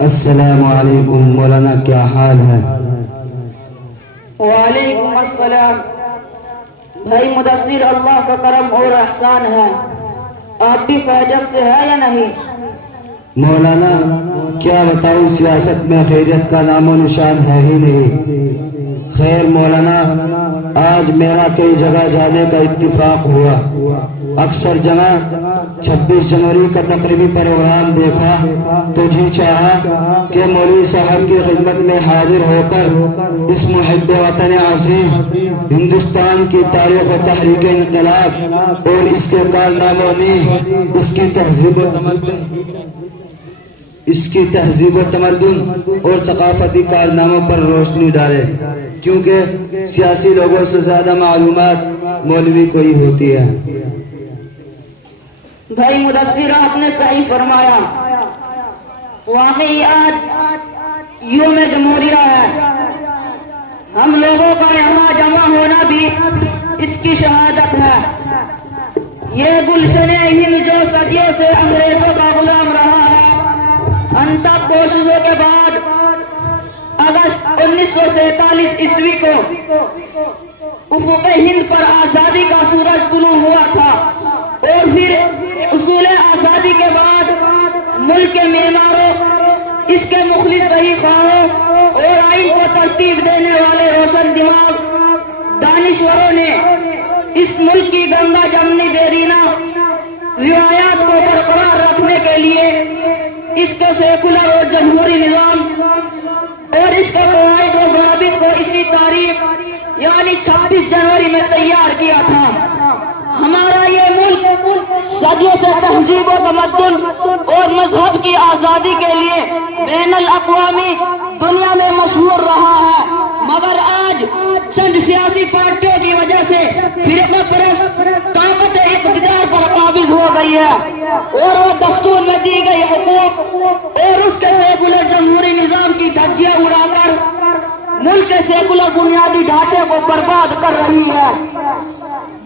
السلام علیکم مولانا، کیا حال ہے؟ وعلیکم السلام بھائی مدثر، اللہ کا کرم اور احسان ہے، آپ بھی خیریت سے ہے یا نہیں؟ مولانا کیا بتاؤں، سیاست میں خیریت کا نام و نشان ہے ہی نہیں۔ خیر مولانا، آج میرا کئی جگہ جانے کا اتفاق ہوا۔ اکثر جگہ 26 جنوری کا تقریبی پروگرام دیکھا تو جی چاہا کہ مولوی صاحب کی خدمت میں حاضر ہو کر اس محب وطن عزیز ہندوستان کی تاریخ و تحریک انقلاب اور اس کے کارناموں نیز اس کی تہذیب و تمدن اور ثقافتی کارناموں پر روشنی ڈالے، کیونکہ سیاسی لوگوں سے زیادہ معلومات مولوی کو ہی ہوتی ہے۔ بھائی مدثر، آپ نے صحیح فرمایا، واقعی آج یوم جمہوریہ ہے۔ ہم لوگوں کا یہاں جمع ہونا بھی اس کی شہادت ہے۔ یہ گلشن ہند جو صدیوں سے انگریزوں کا غلام رہا ہے، انتھک کوششوں کے بعد اگست 1947 عیسوی کو افق ہند پر آزادی کا سورج طلوع ہوا تھا، اور پھر حصول آزادی کے بعد ملک کے معماروں، اس کے مخلص بہی خواہوں اور آئین کو ترتیب دینے والے روشن دماغ دانشوروں نے اس ملک کی گنگا جمنی دیرینہ روایات کو برقرار رکھنے کے لیے اس کے سیکولر اور جمہوری نظام اور اس کے قواعد و ضوابط کو اسی تاریخ یعنی 26 جنوری میں تیار کیا تھا۔ ہمارا یہ ملک صدیوں سے تہذیب و تمدن اور مذہب کی آزادی کے لیے بین الاقوامی دنیا میں مشہور رہا ہے، مگر آج چند سیاسی پارٹیوں کی وجہ سے فرقہ پرست طاقت اقتدار پر قابض ہو گئی ہے، اور وہ دستور میں دی گئی حقوق اور اس کے سیکولر جمہوری نظام کی دھجیاں اڑا کر ملک کے سیکولر بنیادی ڈھانچے کو برباد کر رہی ہے،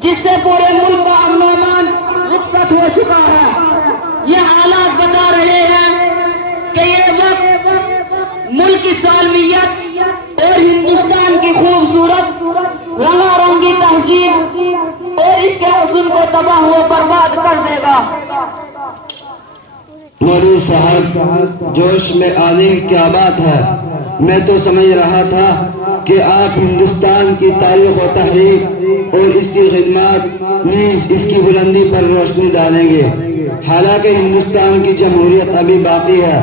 جس سے پورے ملک کا امن و امان رخصت ہو چکا ہے۔ یہ حالات بتا رہے ہیں کہ یہ وقت ملک کی سالمیت اور ہندوستان کی خوبصورت رنگا رنگی تہذیب اور اس کے حسن کو تباہ و برباد کر دے گا۔ مولوی صاحب، جوش میں آنے کی کیا بات ہے؟ میں تو سمجھ رہا تھا کہ آپ ہندوستان کی تاریخ و تحریک اور اس کی خدمات نیز اس کی بلندی پر روشنی ڈالیں گے۔ حالانکہ ہندوستان کی جمہوریت ابھی باقی ہے،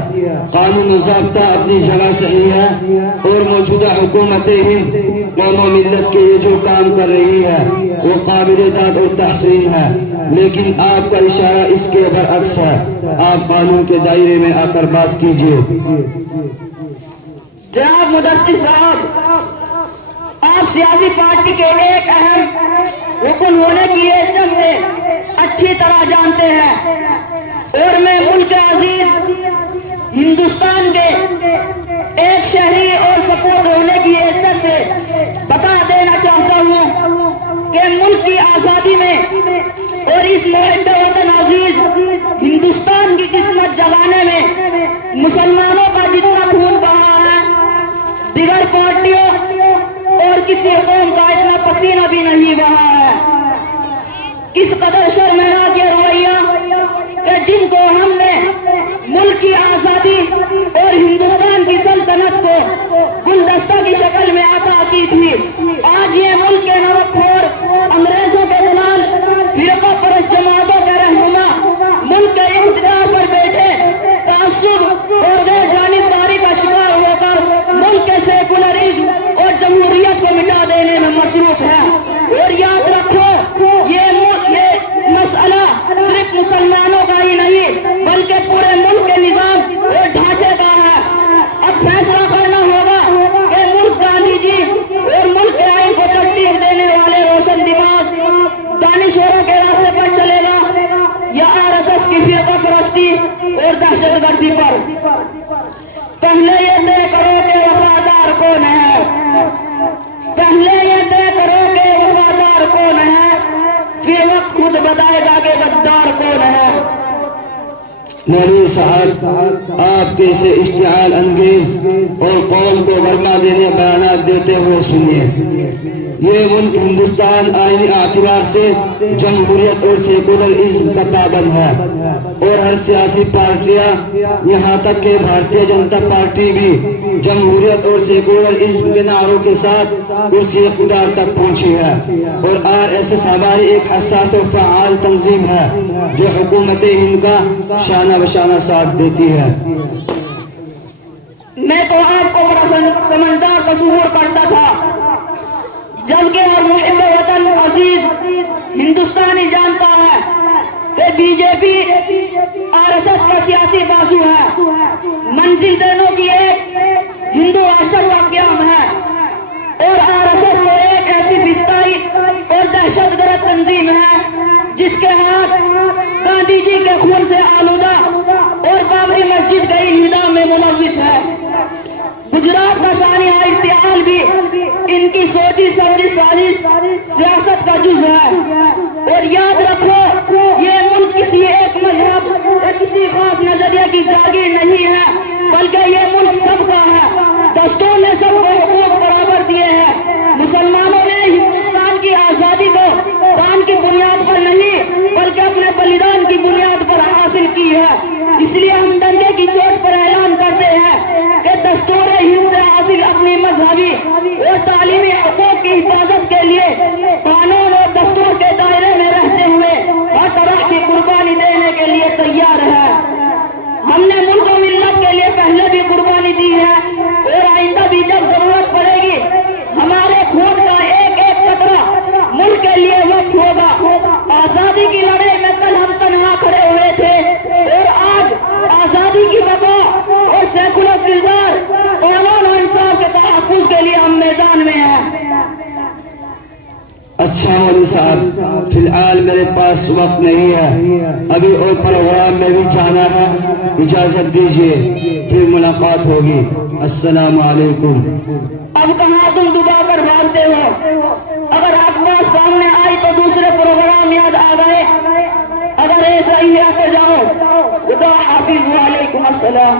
قانون و ضابطہ اپنی جگہ صحیح ہے، اور موجودہ حکومت ہند قوم و ملت کے لیے جو کام کر رہی ہے وہ قابل داد اور تحسین ہے، لیکن آپ کا اشارہ اس کے برعکس ہے۔ آپ قانون کے دائرے میں آ کر بات کیجیے۔ جناب مدثر صاحب، آپ سیاسی پارٹی کے ایک اہم رکن ہونے کی حیثیت سے اچھی طرح جانتے ہیں، اور میں ملک عزیز ہندوستان کے ایک شہری اور سپوت ہونے کی حیثیت سے بتا دینا چاہتا ہوں کہ ملک کی آزادی میں اور اس محب وطن عزیز ہندوستان کی قسمت جگانے میں مسلمانوں کا جتنا خون بہا ہے، دیگر پارٹیوں اور کسی قوم کا اتنا پسینہ بھی نہیں بہا ہے۔ کس قدر شرمناک یہ رویہ کہ جن کو ہم نے ملک کی آزادی اور ہندوستان کی سلطنت کو گلدستہ کی شکل میں عطا کی تھی، آج یہ ملک کے نوخور انگریزوں کے دلال فرقہ پرست جماعتوں کے رہنما ملک کے اقتدار پر بیٹھے تعصب اور غیر جانبداری کا شکار ہو کر ملک کے سیکولرزم اور جمہوریت کو مٹا دینے میں مصروف ہے۔ اور یاد رکھو، یہ مسئلہ صرف مسلمانوں کا ہی نہیں بلکہ پورے ملک کے نظام اور ڈھانچے کا ہے۔ اب فیصلہ کرنا ہوگا کہ ملک گاندھی جی اور ملک کے آئین کو ترتیب دینے والے روشن دماغ دانشوروں کے راستے پر چلے گا یا RSS کی فرقہ پرستی اور دہشت گردی پر۔ پہلے یہ طے کرو کہ وفادار کون ہے، پہلے یہ طے کرو کہ وفادار کون ہے، پھر وقت خود بتائے گا کہ غدار کون ہے۔ مولوی صاحب آپ کیسے اشتعال انگیز اور قوم کو برما دینے بیانات دیتے ہوئے سنیے۔ یہ ملک ہندوستان آئینی اعتبار سے جمہوریت اور سیکولرزم کا پابند ہے، اور ہر سیاسی پارٹیاں یہاں تک کہ بھارتیہ جنتا پارٹی بھی جمہوریت اور سیکولرزم کے نعروں کے ساتھ کرسی اقتدار تک پہنچی ہے، اور RSS ہماری ایک حساس و فعال تنظیم ہے جو حکومت ہند کا شانہ بشانہ ساتھ دیتی ہے۔ میں تو آپ کو بڑا سمجھدار تصور کرتا تھا، جبکہ ہر محب وطن عزیز ہندوستانی جانتا ہے کہ BJP RSS کا سیاسی بازو ہے، منزل دینوں کی ایک ہندو راشٹر کا قیام ہے، اور RSS تو ایک ایسی فسطائی اور دہشت گرد تنظیم ہے جس کے ہاتھ گاندھی جی کے خون سے آلودہ اور بابری مسجد کے انہدام میں ملوث ہے۔ گجرات کا سانحہ ارتحال بھی ان کی سوچی سمجھی سازش سیاست کا جز ہے، اور یاد رکھو یہ ملک کسی ایک مذہب یا کسی خاص نظریے کی جاگیر نہیں ہے، بلکہ یہ ملک سب کا ہے۔ دستور نے سب کو حقوق برابر دیے ہیں۔ مسلمانوں نے ہندوستان کی آزادی کو دان کی بنیاد پر نہیں بلکہ اپنے بلیدان کی بنیاد پر حاصل کی ہے، اس لیے ہم ڈنڈے کی چوٹ پر اعلان کرتے ہیں کہ دستور ہند سے حاصل اپنی مذہبی اور تعلیمی حقوق کی حفاظت کے لیے قانون اور دستور کے دائرے میں رہتے ہوئے ہر طرح کی قربانی دینے کے لیے تیار ہے۔ ہم نے ملک و ملت کے لیے پہلے بھی قربانی دی ہے، اور آئندہ بھی جب ضرورت پڑے گی ہمارے خون کا ایک ایک قطرہ ملک کے لیے وقف ہوگا۔ آزادی کی لڑائی میں کل ہم تنہا کھڑے ہوئے تھے، اور آج آزادی کی بقا اور سیکولر کردار قانون و انصاف کے تحفظ کے لیے ہم میدان میں ہیں۔ اچھا مولوی صاحب، فی الحال میرے پاس وقت نہیں ہے، ابھی اور پروگرام میں بھی جانا ہے، اجازت دیجیے، پھر ملاقات ہوگی۔ السلام علیکم۔ اب کہاں تم دبا کر بھاگتے ہو؟ اگر آپ بات سامنے آئی تو دوسرے پروگرام یاد آ گئے، اگر ایسا ہی ہے تو جاؤ۔ خدا حافظ، وعلیکم السلام۔